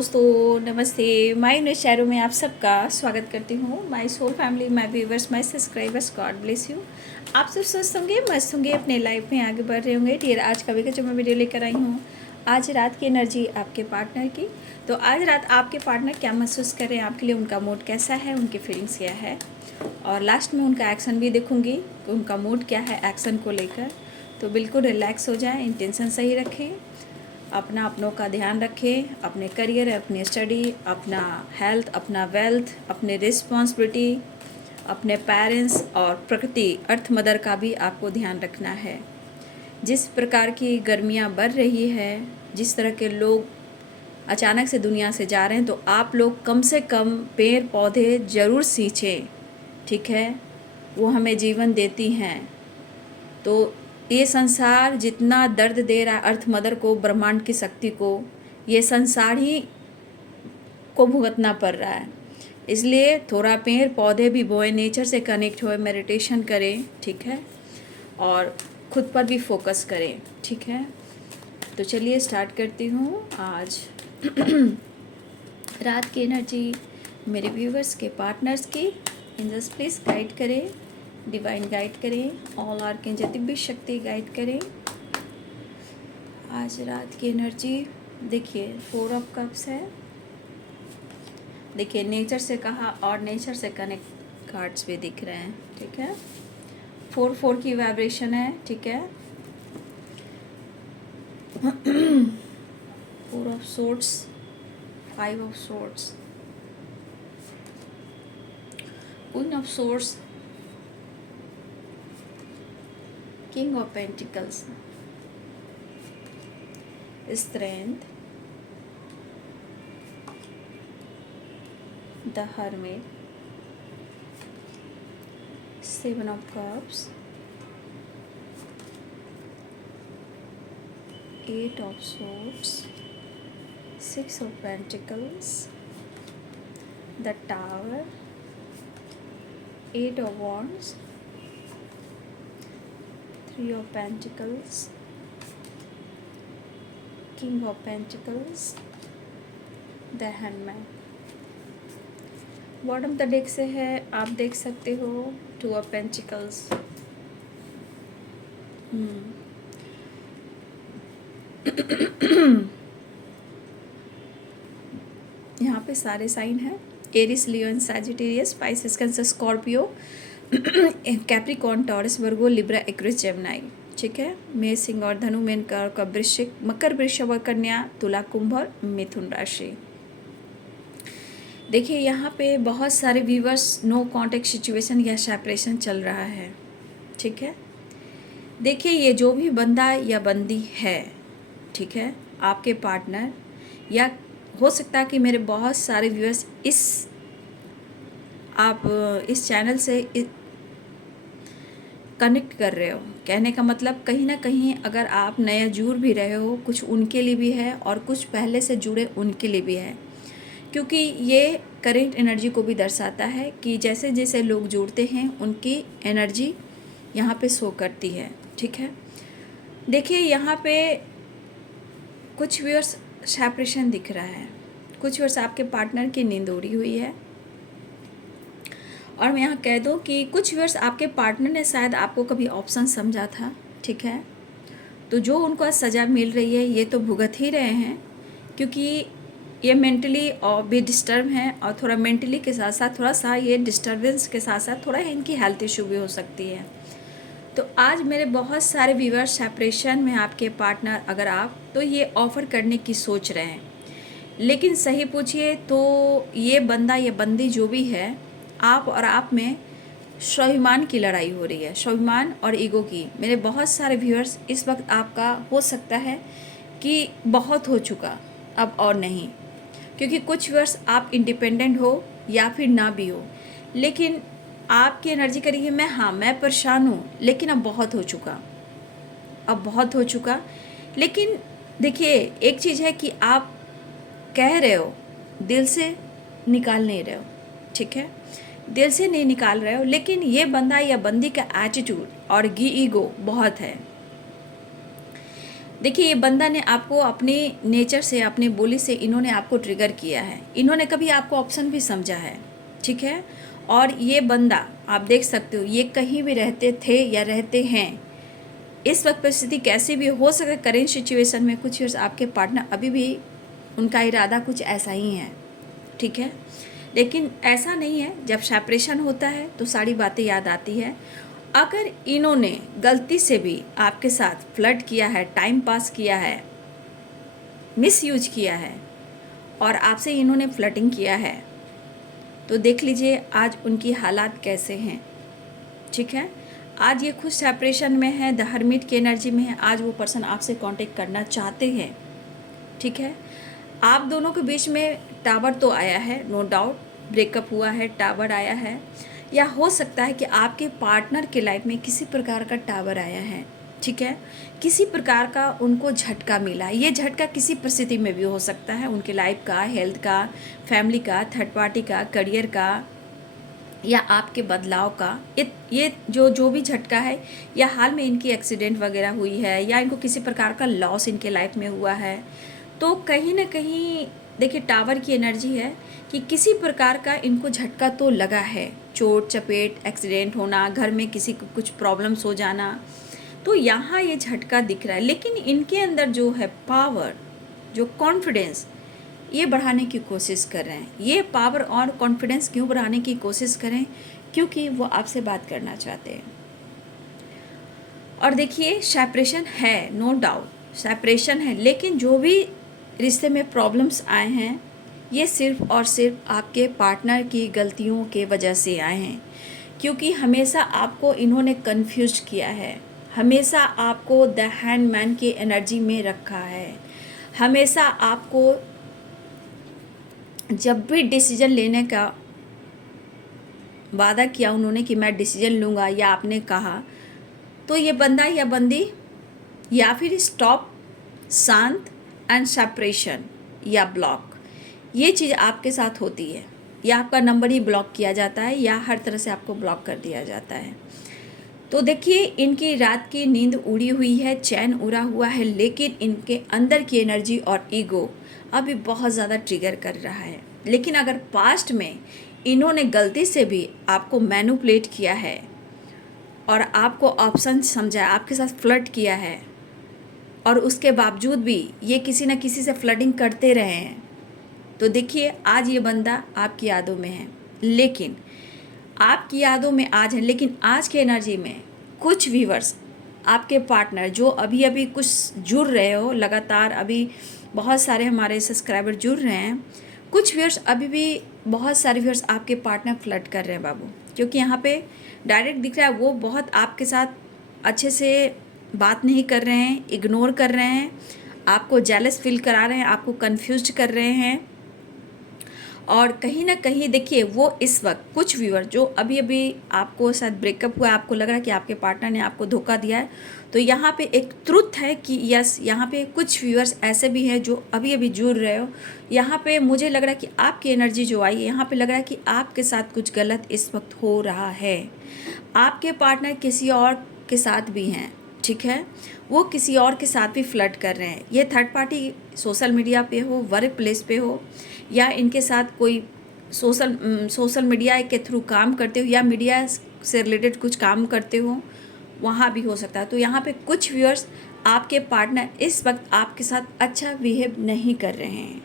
दोस्तों, नमस्ते। My news शहरों में आप सबका स्वागत करती हूँ। My soul family, my viewers, my subscribers, God bless you. आप सब स्वस्थ होंगे, मस्त होंगे, अपने लाइफ में आगे बढ़ रहे होंगे। डियर, आज का वीडियो जो मैं वीडियो लेकर आई हूँ, आज रात की एनर्जी आपके पार्टनर की। तो आज रात आपके पार्टनर क्या महसूस कर रहे हैं आपके लिए, उनका मूड कैसा है, उनकी फीलिंग्स क्या है, और लास्ट में उनका एक्शन भी देखूँगी कि उनका मूड क्या है एक्शन को लेकर। तो बिल्कुल रिलैक्स हो जाएं, इंटेंशन सही रखें, अपनों का ध्यान रखें, अपने करियर, अपनी स्टडी, अपना हेल्थ, अपना वेल्थ, अपने रिस्पॉन्सिबिलिटी, अपने पेरेंट्स और प्रकृति अर्थ मदर का भी आपको ध्यान रखना है। जिस प्रकार की गर्मियाँ बढ़ रही है, जिस तरह के लोग अचानक से दुनिया से जा रहे हैं, तो आप लोग कम से कम पेड़ पौधे ज़रूर सींचें, ठीक है। वो हमें जीवन देती हैं। तो ये संसार जितना दर्द दे रहा है अर्थ मदर को, ब्रह्मांड की शक्ति को, ये संसार ही को भुगतना पड़ रहा है। इसलिए थोड़ा पेड़ पौधे भी बोए, नेचर से कनेक्ट होए, मेडिटेशन करें, ठीक है, और खुद पर भी फोकस करें, ठीक है। तो चलिए स्टार्ट करती हूँ आज रात की एनर्जी मेरे व्यूवर्स के, पार्टनर्स की। एंजल्स प्लीज़ गाइड करें, डिवाइन गाइड करें, ऑल आर्कएंजल दिव्य शक्ति गाइड करें। आज रात की एनर्जी देखिए, 4 ऑफ कप्स है। देखिए नेचर से कहा और नेचर से कनेक्ट कार्ड्स भी दिख रहे हैं, ठीक है। 4 की वाइब्रेशन है, ठीक है। 4 of swords, 5 of swords, queen of swords, king of pentacles, strength, the hermit, 7 of cups, 8 of swords, 6 of pentacles, the tower, 8 of wands, 3 of pentacles, king of pentacles, the hangman। Bottom the deck से है, आप देख सकते हो 2 of pentacles। यहाँ पे सारे sign हैं, Aries, Leo, Sagittarius, Pisces, Cancer, Scorpio, Capricorn, Taurus, Virgo, Libra, Aquarius, Gemini, ठीक है। मेष, सिंह और धनु, मेन का वृश्चिक, मकर, वृषभ और कन्या, तुला, कुंभ और मिथुन राशि। देखिए यहाँ पे बहुत सारे व्यूवर्स नो कांटेक्ट सिचुएशन या सेपरेशन चल रहा है, ठीक है। देखिए ये जो भी बंदा या बंदी है, ठीक है, आपके पार्टनर, या हो सकता है कि मेरे बहुत सारे व्यूअर्स आप इस चैनल से कनेक्ट कर रहे हो। कहने का मतलब कहीं ना कहीं अगर आप नया जुड़ भी रहे हो, कुछ उनके लिए भी है और कुछ पहले से जुड़े उनके लिए भी है, क्योंकि ये करेंट एनर्जी को भी दर्शाता है कि जैसे जैसे लोग जुड़ते हैं उनकी एनर्जी यहाँ पे शो करती है, ठीक है। देखिए यहाँ पे कुछ व्यूअर्स सेपरेशन दिख रहा है, कुछ व्यूअर्स आपके पार्टनर की नींद उड़ी हुई है, और मैं यहाँ कह दूँ कि कुछ व्यूअर्स आपके पार्टनर ने शायद आपको कभी ऑप्शन समझा था, ठीक है। तो जो उनको आज सज़ा मिल रही है ये तो भुगत ही रहे हैं, क्योंकि ये मेंटली और भी डिस्टर्ब हैं, और थोड़ा मेंटली के साथ साथ थोड़ा सा ये डिस्टर्बेंस के साथ साथ थोड़ा इनकी हेल्थ इशू भी हो सकती है। तो आज मेरे बहुत सारे व्यूअर्स सेपरेशन में आपके पार्टनर, अगर आप तो ये ऑफ़र करने की सोच रहे हैं, लेकिन सही पूछिए तो ये बंदा या बंदी जो भी है, आप और आप में स्वाभिमान की लड़ाई हो रही है, स्वाभिमान और ईगो की। मेरे बहुत सारे व्यूअर्स इस वक्त आपका हो सकता है कि बहुत हो चुका, अब और नहीं, क्योंकि कुछ व्यूअर्स आप इंडिपेंडेंट हो या फिर ना भी हो, लेकिन आपकी एनर्जी करिए मैं परेशान हूँ, लेकिन अब बहुत हो चुका, अब बहुत हो चुका। लेकिन देखिए एक चीज़ है कि आप कह रहे हो, दिल से निकाल नहीं रहे हो, ठीक है, दिल से नहीं निकाल रहे हो, लेकिन ये बंदा या बंदी का एटीट्यूड और ईगो बहुत है। देखिए ये बंदा ने आपको अपने नेचर से, अपने बोली से इन्होंने आपको ट्रिगर किया है। इन्होंने कभी आपको ऑप्शन भी समझा है, ठीक है। और ये बंदा आप देख सकते हो, ये कहीं भी रहते थे या रहते हैं, इस वक्त परिस्थिति कैसी भी हो सके, करेंट सिचुएशन में कुछ ईयर्स आपके पार्टनर अभी भी उनका इरादा कुछ ऐसा ही है, ठीक है। लेकिन ऐसा नहीं है, जब सेपरेशन होता है तो सारी बातें याद आती है। अगर इन्होंने गलती से भी आपके साथ फ्लर्ट किया है, टाइम पास किया है, मिसयूज किया है और आपसे इन्होंने फ्लर्टिंग किया है, तो देख लीजिए आज उनकी हालात कैसे हैं, ठीक है। आज ये खुद सेपरेशन में है, द हर्मिट की एनर्जी में है। आज वो पर्सन आपसे कांटेक्ट करना चाहते हैं, ठीक है। आप दोनों के बीच में टावर तो आया है, नो डाउट, ब्रेकअप हुआ है, टावर आया है, या हो सकता है कि आपके पार्टनर के लाइफ में किसी प्रकार का टावर आया है, ठीक है। किसी प्रकार का उनको झटका मिला। ये झटका किसी परिस्थिति में भी हो सकता है, उनके लाइफ का, हेल्थ का, फैमिली का, थर्ड पार्टी का, करियर का, या आपके बदलाव का। ये जो भी झटका है, या हाल में इनकी एक्सीडेंट वगैरह हुई है, या इनको किसी प्रकार का लॉस इनके लाइफ में हुआ है, तो कहीं ना कहीं देखिए टावर की एनर्जी है कि किसी प्रकार का इनको झटका तो लगा है, चोट चपेट, एक्सीडेंट होना, घर में किसी को कुछ प्रॉब्लम्स हो जाना, तो यहाँ ये झटका दिख रहा है। लेकिन इनके अंदर जो है पावर, जो कॉन्फिडेंस, ये बढ़ाने की कोशिश कर रहे हैं। ये पावर और कॉन्फिडेंस क्यों बढ़ाने की कोशिश करें? क्योंकि वो आपसे बात करना चाहते हैं। और देखिए सेपरेशन है, नो डाउट सेपरेशन है, लेकिन जो भी रिश्ते में प्रॉब्लम्स आए हैं, ये सिर्फ और सिर्फ आपके पार्टनर की गलतियों के वजह से आए हैं। क्योंकि हमेशा आपको इन्होंने कंफ्यूज किया है, हमेशा आपको द हैंडमैन की एनर्जी में रखा है, हमेशा आपको जब भी डिसीजन लेने का वादा किया उन्होंने कि मैं डिसीजन लूँगा, या आपने कहा, तो ये बंदा या बंदी या फिर स्टॉप, शांत एंड सेपरेशन या ब्लॉक, ये चीज़ आपके साथ होती है। या आपका नंबर ही ब्लॉक किया जाता है, या हर तरह से आपको ब्लॉक कर दिया जाता है। तो देखिए इनकी रात की नींद उड़ी हुई है, चैन उड़ा हुआ है, लेकिन इनके अंदर की एनर्जी और ईगो अभी बहुत ज़्यादा ट्रिगर कर रहा है। लेकिन अगर पास्ट में इन्होंने गलती से भी आपको मैनिपुलेट किया है और आपको ऑप्शन समझा, आपके साथ फ्लर्ट किया है, और उसके बावजूद भी ये किसी न किसी से फ्लर्टिंग करते रहे हैं, तो देखिए आज ये बंदा आपकी यादों में है। लेकिन आपकी यादों में आज है, लेकिन आज के एनर्जी में कुछ व्यूअर्स, आपके पार्टनर जो अभी अभी कुछ जुड़ रहे हो, लगातार अभी बहुत सारे हमारे सब्सक्राइबर जुड़ रहे हैं, कुछ व्यूअर्स अभी भी, बहुत सारे व्यूअर्स आपके पार्टनर फ्लर्ट कर रहे हैं बाबू। क्योंकि यहाँ पे डायरेक्ट दिख रहा है वो बहुत आपके साथ अच्छे से बात नहीं कर रहे हैं, इग्नोर कर रहे हैं, आपको जेलस फील करा रहे हैं, आपको कंफ्यूज कर रहे हैं। और कहीं ना कहीं देखिए वो इस वक्त कुछ व्यूअर जो अभी अभी आपको शायद ब्रेकअप हुआ है, आपको लग रहा है कि आपके पार्टनर ने आपको धोखा दिया है, तो यहाँ पे एक ट्रुथ है कि यस, यहाँ पे कुछ व्यूअर्स ऐसे भी हैं जो अभी अभी जुड़ रहे हो। यहाँ पे मुझे लग रहा है कि आपकी एनर्जी जो आई है, यहाँ पे लग रहा है कि आपके साथ कुछ गलत इस वक्त हो रहा है। आपके पार्टनर किसी और के साथ भी हैं, ठीक है, वो किसी और के साथ भी फ्लर्ट कर रहे हैं। ये थर्ड पार्टी सोशल मीडिया पे हो, वर्क प्लेस पे हो, या इनके साथ कोई सोशल मीडिया के थ्रू काम करते हो, या मीडिया से रिलेटेड कुछ काम करते हो, वहाँ भी हो सकता है। तो यहाँ पे कुछ व्यूअर्स, आपके पार्टनर इस वक्त आपके साथ अच्छा बिहेव नहीं कर रहे हैं।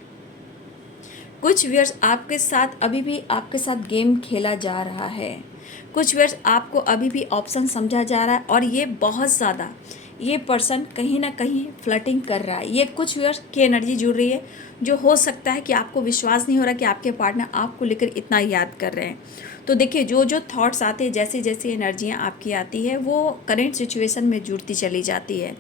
कुछ व्यूअर्स आपके साथ अभी भी आपके साथ गेम खेला जा रहा है। कुछ व्यूअर्स आपको अभी भी ऑप्शन समझा जा रहा है, और ये बहुत ज़्यादा ये पर्सन कहीं ना कहीं फ्लर्टिंग कर रहा है। ये कुछ व्यूअर्स की एनर्जी जुड़ रही है, जो हो सकता है कि आपको विश्वास नहीं हो रहा कि आपके पार्टनर आपको लेकर इतना याद कर रहे हैं। तो देखिए जो जो थॉट्स आते हैं, जैसी जैसी एनर्जियाँ आपकी आती है, वो करेंट सिचुएशन में जुड़ती चली जाती है।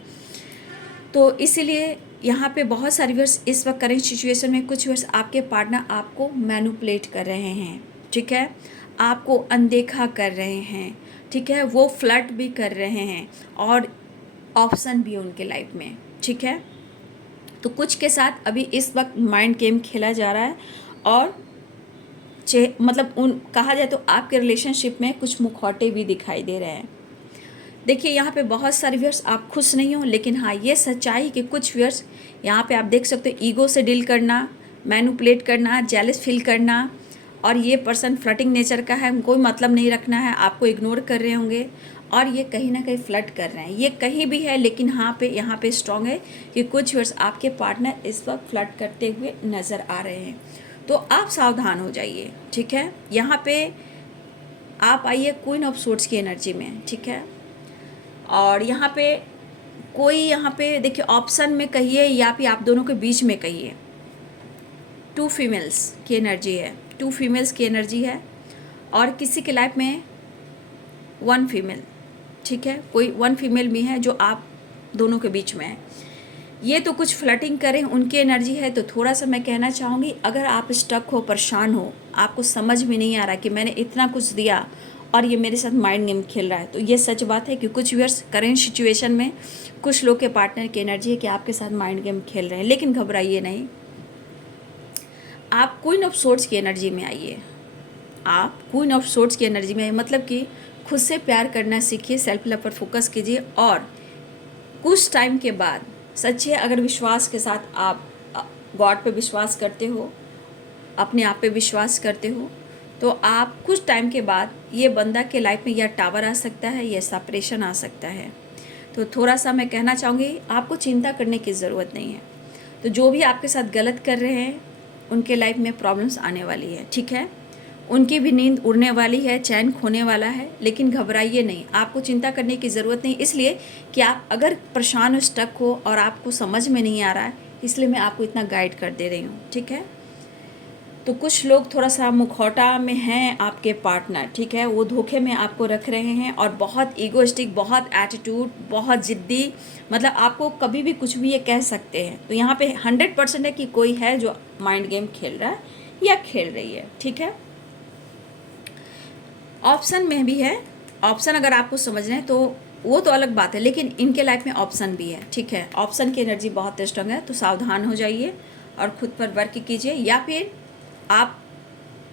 तो इसीलिए यहाँ पे बहुत सारे व्यूअर्स इस वक्त करेंट सिचुएशन में, कुछ व्यूअर्स आपके पार्टनर आपको मैनिपुलेट कर रहे हैं, ठीक है, आपको अनदेखा कर रहे हैं, ठीक है, वो फ्लर्ट भी कर रहे हैं, और ऑप्शन भी उनके लाइफ में, ठीक है। तो कुछ के साथ अभी इस वक्त माइंड गेम खेला जा रहा है, और मतलब कहा जाए तो आपके रिलेशनशिप में कुछ मुखौटे भी दिखाई दे रहे हैं। देखिए यहाँ पे बहुत सारे व्यूअर्स आप खुश नहीं हो, लेकिन हाँ ये सच्चाई कि कुछ व्यूअर्स यहाँ पे आप देख सकते हो ईगो से डील करना, मैनिपुलेट करना, जेलस फील करना, और ये पर्सन फ्लर्टिंग नेचर का है, कोई मतलब नहीं रखना है, आपको इग्नोर कर रहे होंगे और ये कहीं ना कहीं फ्लर्ट कर रहे हैं। ये कहीं भी है, लेकिन यहाँ पे स्ट्रॉन्ग है कि कुछ व्यूअर्स आपके पार्टनर इस वक्त फ्लर्ट करते हुए नज़र आ रहे हैं। तो आप सावधान हो जाइए, ठीक है। यहाँ पे आप आइए क्वीन ऑफ सोर्ड्स की एनर्जी में, ठीक है। और यहाँ पे कोई यहाँ पे देखिए ऑप्शन में कहिए या फिर आप दोनों के बीच में कहिए, 2 फीमेल्स की एनर्जी है, 2 फीमेल्स की एनर्जी है और किसी के लाइफ में 1 फीमेल, ठीक है। कोई 1 फीमेल भी है जो आप दोनों के बीच में है। ये तो कुछ फ्लर्टिंग करें उनकी एनर्जी है। तो थोड़ा सा मैं कहना चाहूँगी, अगर आप स्टक हो, परेशान हो, आपको समझ में नहीं आ रहा कि मैंने इतना कुछ दिया और ये मेरे साथ माइंड गेम खेल रहा है, तो ये सच बात है कि कुछ व्यूअर्स करेंट सिचुएशन में कुछ लोग के पार्टनर की एनर्जी है कि आपके साथ माइंड गेम खेल रहे हैं। लेकिन घबराइए नहीं, आप क्वीन ऑफ सोर्ड्स की एनर्जी में आइए। आप क्वीन ऑफ सोर्ड्स की एनर्जी में आइए, मतलब कि खुद से प्यार करना सीखिए, सेल्फ लव पर फोकस कीजिए और कुछ टाइम के बाद, सच है, अगर विश्वास के साथ आप गॉड पे विश्वास करते हो, अपने आप पे विश्वास करते हो, तो आप कुछ टाइम के बाद ये बंदा के लाइफ में या टावर आ सकता है या सेपरेशन आ सकता है। तो थोड़ा सा मैं कहना चाहूँगी, आपको चिंता करने की ज़रूरत नहीं है। तो जो भी आपके साथ गलत कर रहे हैं उनके लाइफ में प्रॉब्लम्स आने वाली है, ठीक है। उनकी भी नींद उड़ने वाली है, चैन खोने वाला है, लेकिन घबराइए नहीं, आपको चिंता करने की ज़रूरत नहीं। इसलिए कि आप अगर परेशान हो, स्टक हो और आपको समझ में नहीं आ रहा है, इसलिए मैं आपको इतना गाइड कर दे रही हूँ, ठीक है। तो कुछ लोग थोड़ा सा मुखौटा में हैं आपके पार्टनर, ठीक है, वो धोखे में आपको रख रहे हैं और बहुत ईगोइस्टिक, बहुत एटीट्यूड, बहुत ज़िद्दी, मतलब आपको कभी भी कुछ भी ये कह सकते हैं। तो यहाँ पे 100% है कि कोई है जो माइंड गेम खेल रहा है या खेल रही है, ठीक है। ऑप्शन में भी है, ऑप्शन अगर आपको समझना है तो वो तो अलग बात है, लेकिन इनके लाइफ में ऑप्शन भी है, ठीक है। ऑप्शन की एनर्जी बहुत स्ट्रांग है, तो सावधान हो जाइए और खुद पर वर्क कीजिए, या फिर आप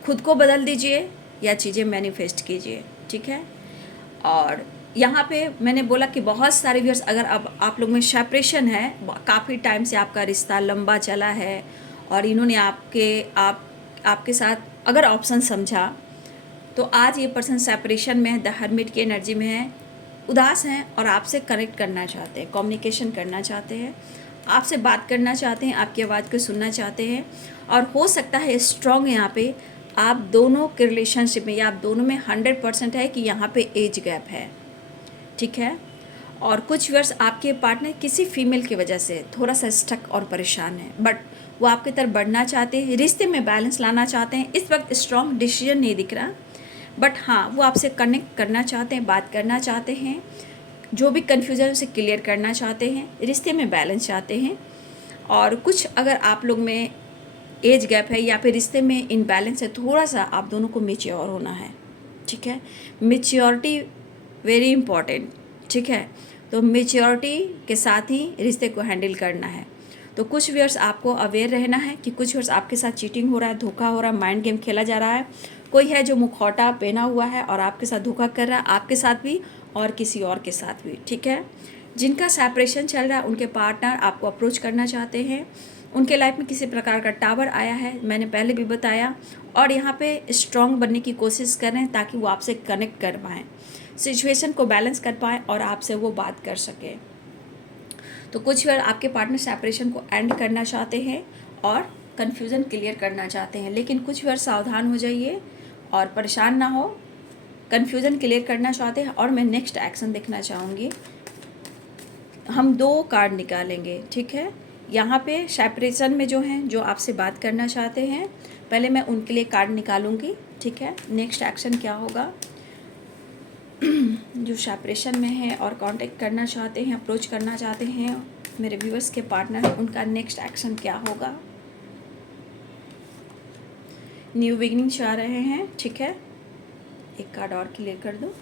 खुद को बदल दीजिए या चीज़ें मैनिफेस्ट कीजिए, ठीक है। और यहाँ पे मैंने बोला कि बहुत सारे व्यूअर्स, अगर अब आप लोग में सेपरेशन है, काफ़ी टाइम से आपका रिश्ता लंबा चला है और इन्होंने आपके साथ अगर ऑप्शन समझा, तो आज ये पर्सन सेपरेशन में है, द हर्मिट की एनर्जी में है, उदास हैं और आपसे कनेक्ट करना चाहते हैं, कम्युनिकेशन करना चाहते हैं, आपसे बात करना चाहते हैं, आपकी आवाज़ को सुनना चाहते हैं। और हो सकता है स्ट्रॉन्ग यहाँ पे आप दोनों के रिलेशनशिप में या आप दोनों में 100% है कि यहाँ पे एज गैप है, ठीक है। और कुछ व्यूअर्स आपके पार्टनर किसी फीमेल की वजह से थोड़ा सा स्टक और परेशान है, बट वो आपकी तरफ बढ़ना चाहते हैं, रिश्ते में बैलेंस लाना चाहते हैं। इस वक्त स्ट्रॉन्ग डिसीजन नहीं दिख रहा, बट हाँ वो आपसे कनेक्ट करना चाहते हैं, बात करना चाहते हैं, जो भी कन्फ्यूज़न उसे क्लियर करना चाहते हैं, रिश्ते में बैलेंस चाहते हैं। और कुछ अगर आप लोग में एज गैप है या फिर रिश्ते में इनबैलेंस है, थोड़ा सा आप दोनों को मैच्योर होना है, ठीक है। मैच्योरिटी वेरी इंपॉर्टेंट, ठीक है। तो मैच्योरिटी के साथ ही रिश्ते को हैंडल करना है। तो कुछ व्यूअर्स आपको अवेयर रहना है कि कुछ व्यूअर्स आपके साथ चीटिंग हो रहा है, धोखा हो रहा है, माइंड गेम खेला जा रहा है। कोई है जो मुखौटा पहना हुआ है और आपके साथ धोखा कर रहा है, आपके साथ भी और किसी और के साथ भी, ठीक है। जिनका सेपरेशन चल रहा है उनके पार्टनर आपको अप्रोच करना चाहते हैं, उनके लाइफ में किसी प्रकार का टावर आया है, मैंने पहले भी बताया, और यहाँ पे स्ट्रॉन्ग बनने की कोशिश कर रहे हैं ताकि वो आपसे कनेक्ट कर पाएँ, सिचुएशन को बैलेंस कर पाएँ और आपसे वो बात कर सके। तो कुछ बार आपके पार्टनर सेपरेशन को एंड करना चाहते हैं और कन्फ्यूज़न क्लियर करना चाहते हैं, लेकिन कुछ बार सावधान हो जाइए और परेशान ना हो, कन्फ्यूज़न क्लियर करना चाहते हैं। और मैं नेक्स्ट एक्शन देखना चाहूँगी, हम 2 कार्ड निकालेंगे, ठीक है। यहाँ पे सेपरेशन में जो हैं, जो आपसे बात करना चाहते हैं, पहले मैं उनके लिए कार्ड निकालूंगी, ठीक है। नेक्स्ट एक्शन क्या होगा, जो सेपरेशन में है और कांटेक्ट करना चाहते हैं, अप्रोच करना चाहते हैं, मेरे व्यूअर्स के पार्टनर, उनका नेक्स्ट एक्शन क्या होगा। न्यू बिगिनिंग चाह रहे हैं, ठीक है। एक कार्ड और क्लियर कर दो।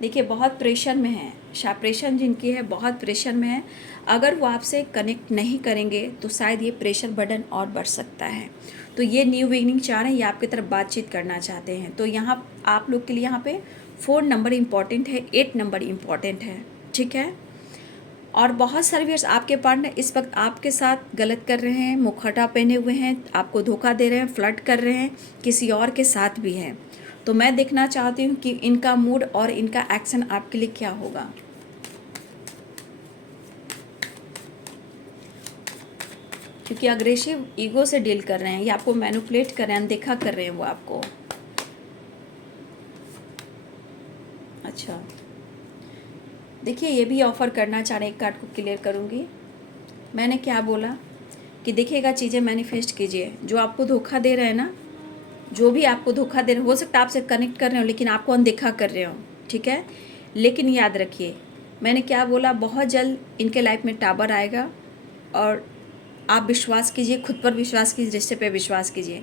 देखिए बहुत प्रेशर में है, सेपरेशन जिनकी है बहुत प्रेशर में है, अगर वो आपसे कनेक्ट नहीं करेंगे तो शायद ये प्रेशर बर्डन और बढ़ सकता है। तो ये न्यू बिगिनिंग चाह रहे हैं, ये आपकी तरफ बातचीत करना चाहते हैं। तो यहाँ आप लोग के लिए यहाँ पे 4 नंबर इम्पॉर्टेंट है, 8 नंबर इम्पॉर्टेंट है, ठीक है। और बहुत सारे व्यूअर्स आपके पार्टनर इस वक्त आपके साथ गलत कर रहे हैं, मुखौटा पहने हुए हैं, आपको धोखा दे रहे हैं, फ्लर्ट कर रहे हैं, किसी और के साथ भी हैं। तो मैं देखना चाहती हूँ कि इनका मूड और इनका एक्शन आपके लिए क्या होगा। क्योंकि अग्रेसिव ईगो से डील कर रहे हैं, या आपको मैनिपुलेट कर रहे हैं, अनदेखा कर रहे हैं वो आपको। अच्छा, देखिए ये भी ऑफ़र करना चाह रहे हैं, एक कार्ड को क्लियर करूँगी। मैंने क्या बोला कि देखिएगा, चीज़ें मैनिफेस्ट कीजिए। जो आपको धोखा दे रहे हैं ना, जो भी आपको धोखा दे रहे, हो सकता है आपसे कनेक्ट कर रहे हो लेकिन आपको अनदेखा कर रहे हो, ठीक है। लेकिन याद रखिए मैंने क्या बोला, बहुत जल्द इनके लाइफ में टावर आएगा और आप विश्वास कीजिए, खुद पर विश्वास कीजिए, रिश्ते पे विश्वास कीजिए।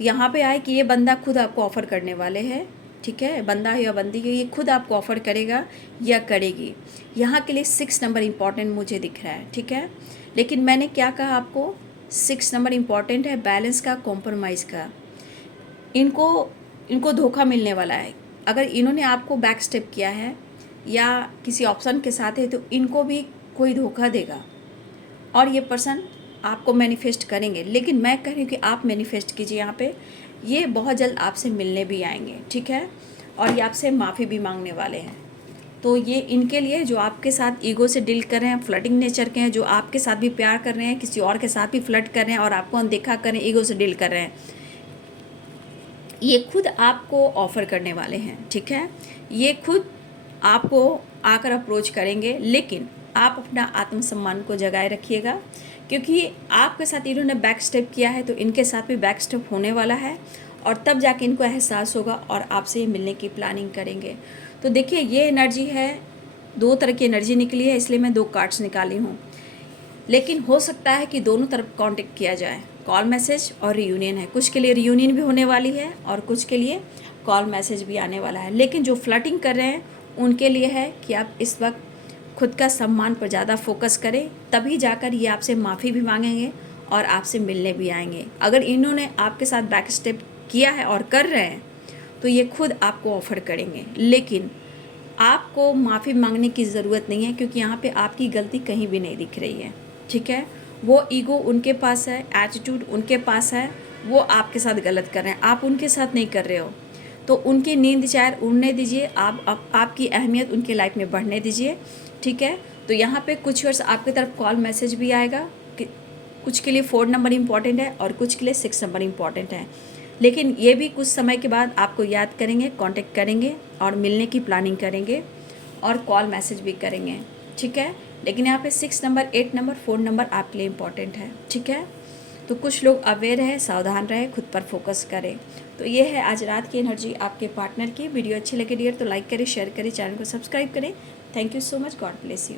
यहाँ पे आए कि ये बंदा खुद आपको ऑफ़र करने वाले हैं, ठीक है। बंदा है या बंदी है, ये खुद आपको ऑफ़र करेगा या करेगी। यहाँ के लिए 6 नंबर इम्पॉर्टेंट मुझे दिख रहा है, ठीक है। लेकिन मैंने क्या कहा आपको, 6 नंबर इम्पॉर्टेंट है, बैलेंस का, कॉम्प्रोमाइज़ का। इनको धोखा मिलने वाला है। अगर इन्होंने आपको बैक स्टेप किया है या किसी ऑप्शन के साथ है तो इनको भी कोई धोखा देगा और ये पर्सन आपको मैनिफेस्ट करेंगे। लेकिन मैं कह रही हूँ कि आप मैनिफेस्ट कीजिए, यहाँ पे ये बहुत जल्द आपसे मिलने भी आएंगे, ठीक है। और ये आपसे माफ़ी भी मांगने वाले हैं। तो ये इनके लिए जो आपके साथ ईगो से डील कर रहे हैं, फ्लर्टिंग नेचर के हैं, जो आपके साथ भी प्यार कर रहे हैं, किसी और के साथ भी फ्लर्ट कर रहे हैं और आपको अनदेखा कर रहे हैं, ईगो से डील कर रहे हैं, ये खुद आपको ऑफ़र करने वाले हैं, ठीक है। ये खुद आपको आकर अप्रोच करेंगे, लेकिन आप अपना आत्मसम्मान को जगाए रखिएगा, क्योंकि आपके साथ इन्होंने बैक स्टेप किया है तो इनके साथ भी बैक स्टेप होने वाला है और तब जाके इनको एहसास होगा और आपसे ये मिलने की प्लानिंग करेंगे। तो देखिए ये एनर्जी है, 2 तरह की एनर्जी निकली है, इसलिए मैं 2 कार्ड्स निकाली हूँ। लेकिन हो सकता है कि दोनों तरफ कांटेक्ट किया जाए, कॉल मैसेज और रियूनियन है। कुछ के लिए रियूनियन भी होने वाली है और कुछ के लिए कॉल मैसेज भी आने वाला है। लेकिन जो फ्लर्टिंग कर रहे हैं उनके लिए है कि आप इस वक्त खुद का सम्मान पर ज़्यादा फोकस करें, तभी जाकर ये आपसे माफ़ी भी मांगेंगे और आपसे मिलने भी आएंगे। अगर इन्होंने आपके साथ बैक स्टेप किया है और कर रहे हैं तो ये खुद आपको ऑफ़र करेंगे, लेकिन आपको माफ़ी मांगने की ज़रूरत नहीं है, क्योंकि यहाँ पे आपकी गलती कहीं भी नहीं दिख रही है, ठीक है। वो ईगो उनके पास है, एटीट्यूड उनके पास है, वो आपके साथ गलत कर रहे हैं, आप उनके साथ नहीं कर रहे हो। तो उनकी नींद चाहे उड़ने दीजिए, आपकी अहमियत उनके लाइफ में बढ़ने दीजिए, ठीक है। तो यहाँ पे कुछ वर्ष आपकी तरफ कॉल मैसेज भी आएगा कि कुछ के लिए 4 नंबर इम्पॉर्टेंट है और कुछ के लिए 6 नंबर इम्पॉर्टेंट है। लेकिन ये भी कुछ समय के बाद आपको याद करेंगे, कांटेक्ट करेंगे और मिलने की प्लानिंग करेंगे और कॉल मैसेज भी करेंगे, ठीक है। लेकिन यहाँ पे 6 नंबर, 8 नंबर, 4 नंबर आपके लिए इम्पॉर्टेंट है, ठीक है। तो कुछ लोग अवेयर है, सावधान रहे, खुद पर फोकस करें। तो ये है आज रात की एनर्जी आपके पार्टनर की। वीडियो अच्छी लगे डियर तो लाइक करें, शेयर करें, चैनल को सब्सक्राइब करें। Thank you so much, God bless you.